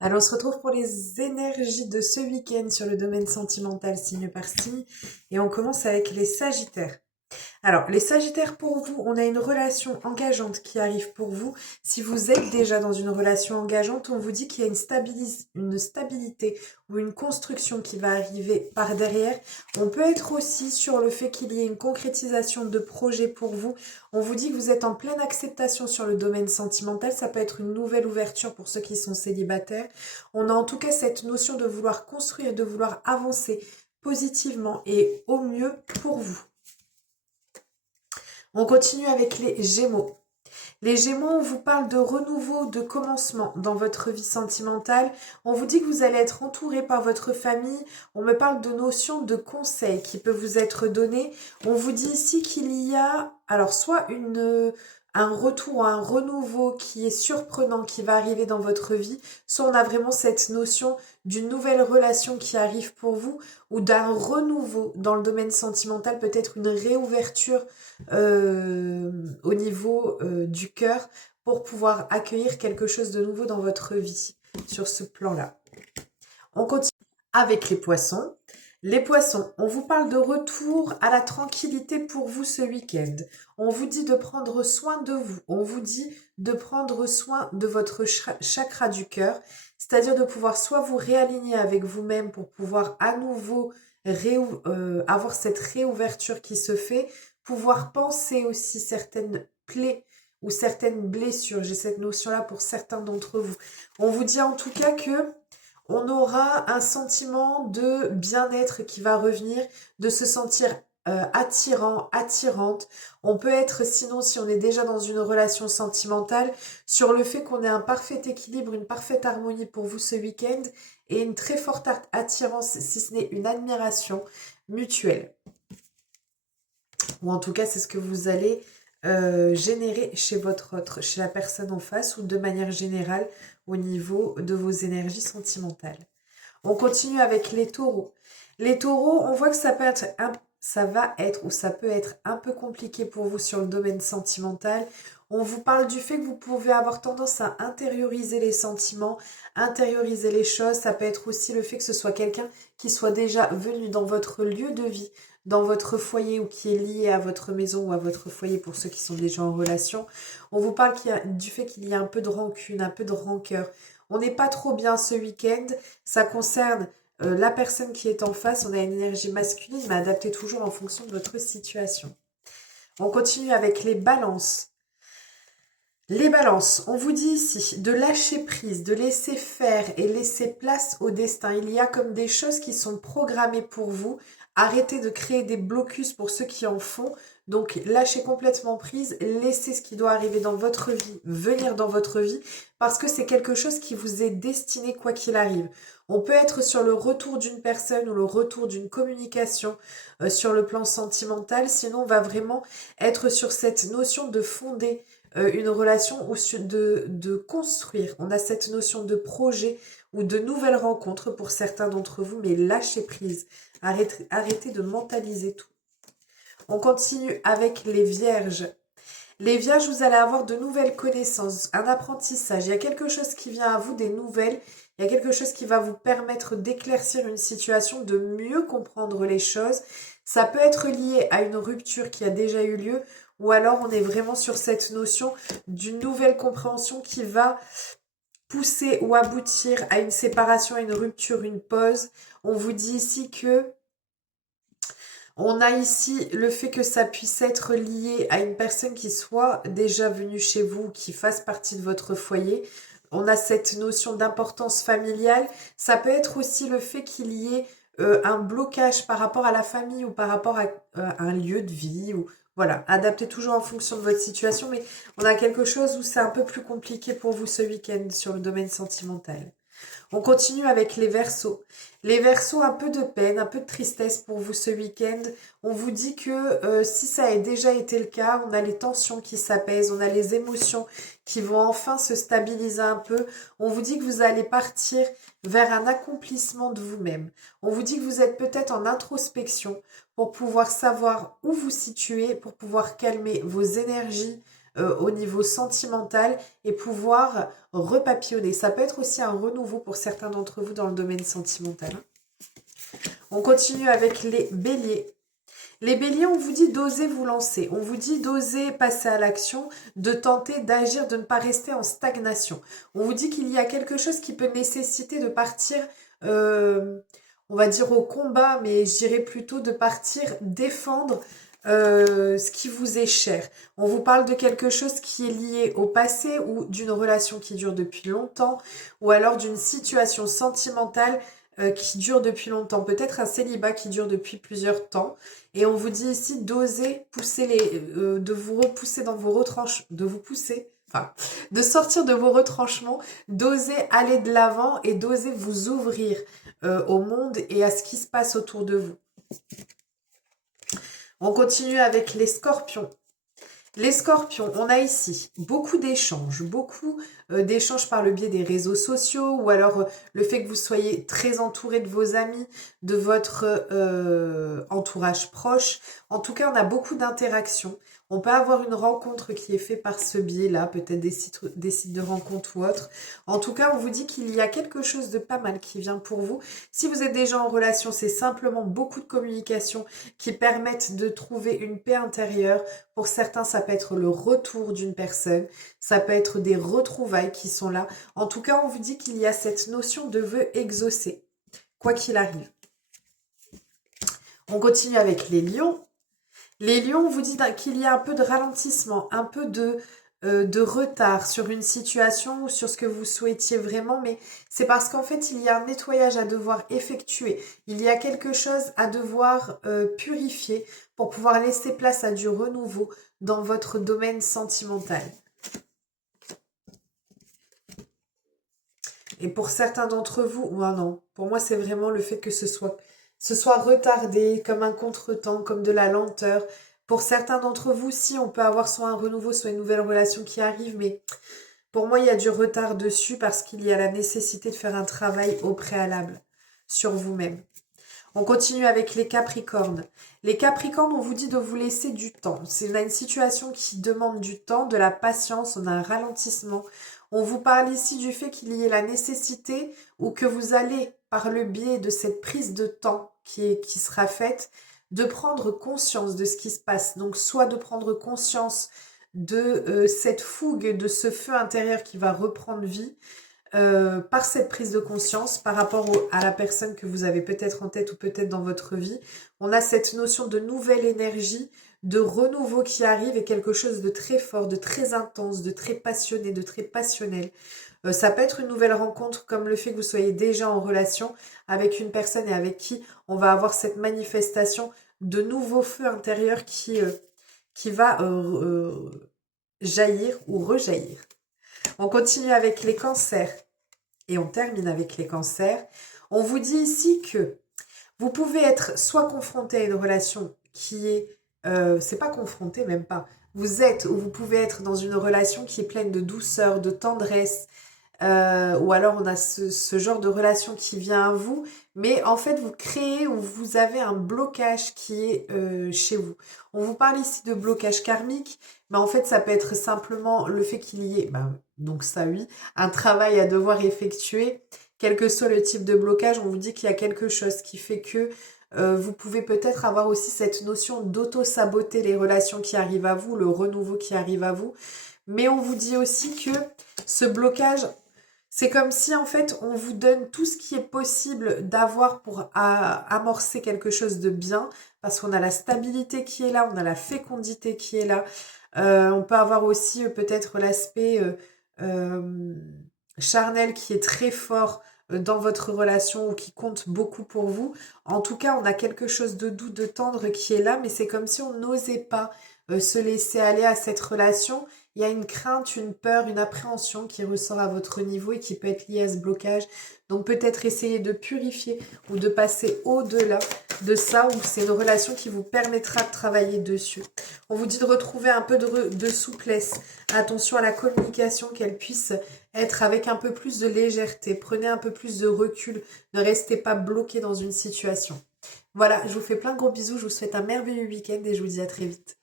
Alors, on se retrouve pour les énergies de ce week-end sur le domaine sentimental signe par signe et on commence avec les Sagittaires. Alors, les Sagittaires, pour vous, on a une relation engageante qui arrive pour vous. Si vous êtes déjà dans une relation engageante, on vous dit qu'il y a une stabilité ou une construction qui va arriver par derrière. On peut être aussi sur le fait qu'il y ait une concrétisation de projet pour vous. On vous dit que vous êtes en pleine acceptation sur le domaine sentimental. Ça peut être une nouvelle ouverture pour ceux qui sont célibataires. On a en tout cas cette notion de vouloir construire, de vouloir avancer positivement et au mieux pour vous. On continue avec les Gémeaux. Les Gémeaux, on vous parle de renouveau, de commencement dans votre vie sentimentale. On vous dit que vous allez être entouré par votre famille. On me parle de notions de conseils qui peuvent vous être donnés. On vous dit ici qu'il y a, alors soit un retour, un renouveau qui est surprenant, qui va arriver dans votre vie, soit on a vraiment cette notion d'une nouvelle relation qui arrive pour vous, ou d'un renouveau dans le domaine sentimental, peut-être une réouverture au niveau du cœur pour pouvoir accueillir quelque chose de nouveau dans votre vie sur ce plan-là. On continue avec les poissons. Les poissons, on vous parle de retour à la tranquillité pour vous ce week-end. On vous dit de prendre soin de vous. On vous dit de prendre soin de votre chakra du cœur, c'est-à-dire de pouvoir soit vous réaligner avec vous-même pour pouvoir à nouveau avoir cette réouverture qui se fait, pouvoir penser aussi certaines plaies ou certaines blessures. J'ai cette notion-là pour certains d'entre vous. On vous dit en tout cas que on aura un sentiment de bien-être qui va revenir, de se sentir attirant, attirante. On peut être, sinon, si on est déjà dans une relation sentimentale, sur le fait qu'on ait un parfait équilibre, une parfaite harmonie pour vous ce week-end et une très forte attirance, si ce n'est une admiration mutuelle. Ou en tout cas, c'est ce que vous allez générer chez la personne en face ou de manière générale au niveau de vos énergies sentimentales. On continue avec les taureaux. Les taureaux, on voit que ça va être ou ça peut être un peu compliqué pour vous sur le domaine sentimental. On vous parle du fait que vous pouvez avoir tendance à intérioriser les sentiments, intérioriser les choses. Ça peut être aussi le fait que ce soit quelqu'un qui soit déjà venu dans votre lieu de vie, dans votre foyer ou qui est lié à votre maison ou à votre foyer pour ceux qui sont déjà en relation. On vous parle du fait qu'il y a un peu de rancune, un peu de rancœur. On n'est pas trop bien ce week-end. Ça concerne la personne qui est en face. On a une énergie masculine, mais adaptée toujours en fonction de votre situation. On continue avec les balances. Les balances, on vous dit ici de lâcher prise, de laisser faire et laisser place au destin. Il y a comme des choses qui sont programmées pour vous. Arrêtez de créer des blocus pour ceux qui en font. Donc lâchez complètement prise, laissez ce qui doit arriver dans votre vie venir dans votre vie parce que c'est quelque chose qui vous est destiné quoi qu'il arrive. On peut être sur le retour d'une personne ou le retour d'une communication sur le plan sentimental. Sinon, on va vraiment être sur cette notion de fonder une relation ou de construire. On a cette notion de projet ou de nouvelles rencontres pour certains d'entre vous, mais lâchez prise. Arrêtez de mentaliser tout. On continue avec les vierges. Les vierges, vous allez avoir de nouvelles connaissances, un apprentissage. Il y a quelque chose qui vient à vous, des nouvelles. Il y a quelque chose qui va vous permettre d'éclaircir une situation, de mieux comprendre les choses. Ça peut être lié à une rupture qui a déjà eu lieu ou alors on est vraiment sur cette notion d'une nouvelle compréhension qui va pousser ou aboutir à une séparation, à une rupture, une pause. On vous dit ici que on a ici le fait que ça puisse être lié à une personne qui soit déjà venue chez vous, qui fasse partie de votre foyer. On a cette notion d'importance familiale. Ça peut être aussi le fait qu'il y ait un blocage par rapport à la famille ou par rapport à un lieu de vie. Ou voilà, adaptez toujours en fonction de votre situation. Mais on a quelque chose où c'est un peu plus compliqué pour vous ce week-end sur le domaine sentimental. On continue avec les Verseaux. Les Verseaux, un peu de peine, un peu de tristesse pour vous ce week-end. On vous dit que si ça a déjà été le cas, on a les tensions qui s'apaisent, on a les émotions qui vont enfin se stabiliser un peu. On vous dit que vous allez partir vers un accomplissement de vous-même. On vous dit que vous êtes peut-être en introspection pour pouvoir savoir où vous situer, pour pouvoir calmer vos énergies, au niveau sentimental et pouvoir repapillonner. Ça peut être aussi un renouveau pour certains d'entre vous dans le domaine sentimental. On continue avec les béliers. Les béliers, on vous dit d'oser vous lancer, on vous dit d'oser passer à l'action, de tenter d'agir, de ne pas rester en stagnation. On vous dit qu'il y a quelque chose qui peut nécessiter de partir, on va dire au combat, mais je dirais plutôt de partir défendre ce qui vous est cher. On vous parle de quelque chose qui est lié au passé ou d'une relation qui dure depuis longtemps ou alors d'une situation sentimentale qui dure depuis longtemps, peut-être un célibat qui dure depuis plusieurs temps. Et on vous dit ici d'oser pousser de vous repousser dans vos retranchements, de sortir de vos retranchements, d'oser aller de l'avant et d'oser vous ouvrir au monde et à ce qui se passe autour de vous. On continue avec les scorpions. Les scorpions, on a ici beaucoup d'échanges par le biais des réseaux sociaux ou alors le fait que vous soyez très entouré de vos amis, de votre entourage proche. En tout cas, on a beaucoup d'interactions. On peut avoir une rencontre qui est faite par ce biais-là, peut-être des sites de rencontres ou autres. En tout cas, on vous dit qu'il y a quelque chose de pas mal qui vient pour vous. Si vous êtes déjà en relation, c'est simplement beaucoup de communication qui permettent de trouver une paix intérieure. Pour certains, ça peut être le retour d'une personne, ça peut être des retrouvailles qui sont là. En tout cas, on vous dit qu'il y a cette notion de vœu exaucé, quoi qu'il arrive. On continue avec les lions. Les lions, on vous dit qu'il y a un peu de ralentissement, un peu de retard sur une situation ou sur ce que vous souhaitiez vraiment, mais c'est parce qu'en fait, il y a un nettoyage à devoir effectuer. Il y a quelque chose à devoir purifier pour pouvoir laisser place à du renouveau dans votre domaine sentimental. Et pour certains d'entre vous, non, pour moi, c'est vraiment le fait que ce soit retardé, comme un contretemps, comme de la lenteur. Pour certains d'entre vous, si on peut avoir soit un renouveau, soit une nouvelle relation qui arrive, mais pour moi, il y a du retard dessus parce qu'il y a la nécessité de faire un travail au préalable sur vous-même. On continue avec les Capricornes. Les Capricornes, on vous dit de vous laisser du temps. C'est une situation qui demande du temps, de la patience, on a un ralentissement. On vous parle ici du fait qu'il y ait la nécessité ou que vous allez, par le biais de cette prise de temps qui sera faite, de prendre conscience de ce qui se passe. Donc, soit de prendre conscience de cette fougue, de ce feu intérieur qui va reprendre vie, par cette prise de conscience par rapport à la personne que vous avez peut-être en tête ou peut-être dans votre vie. On a cette notion de nouvelle énergie, de renouveau qui arrive et quelque chose de très fort, de très intense, de très passionné, de très passionnel. Ça peut être une nouvelle rencontre comme le fait que vous soyez déjà en relation avec une personne et avec qui on va avoir cette manifestation de nouveau feu intérieur qui va jaillir ou rejaillir. On continue avec les cancers et on termine avec les cancers. On vous dit ici que vous pouvez être soit confronté à une relation qui est, c'est pas confronté, même pas. Vous êtes ou vous pouvez être dans une relation qui est pleine de douceur, de tendresse, ou alors on a ce genre de relation qui vient à vous, mais en fait vous créez ou vous avez un blocage qui est chez vous. On vous parle ici de blocage karmique, mais en fait ça peut être simplement le fait qu'il y ait, donc ça oui, un travail à devoir effectuer. Quel que soit le type de blocage, on vous dit qu'il y a quelque chose qui fait que vous pouvez peut-être avoir aussi cette notion d'auto-saboter les relations qui arrivent à vous, le renouveau qui arrive à vous. Mais on vous dit aussi que ce blocage, c'est comme si en fait on vous donne tout ce qui est possible d'avoir pour amorcer quelque chose de bien, parce qu'on a la stabilité qui est là, on a la fécondité qui est là. On peut avoir aussi peut-être l'aspect charnel qui est très fort dans votre relation ou qui compte beaucoup pour vous. En tout cas, on a quelque chose de doux, de tendre qui est là, mais c'est comme si on n'osait pas se laisser aller à cette relation. Il y a une crainte, une peur, une appréhension qui ressort à votre niveau et qui peut être liée à ce blocage. Donc peut-être essayer de purifier ou de passer au-delà de ça, ou c'est une relation qui vous permettra de travailler dessus. On vous dit de retrouver un peu de souplesse. Attention à la communication, qu'elle puisse être avec un peu plus de légèreté. Prenez un peu plus de recul. Ne restez pas bloqué dans une situation. Voilà, je vous fais plein de gros bisous. Je vous souhaite un merveilleux week-end et je vous dis à très vite.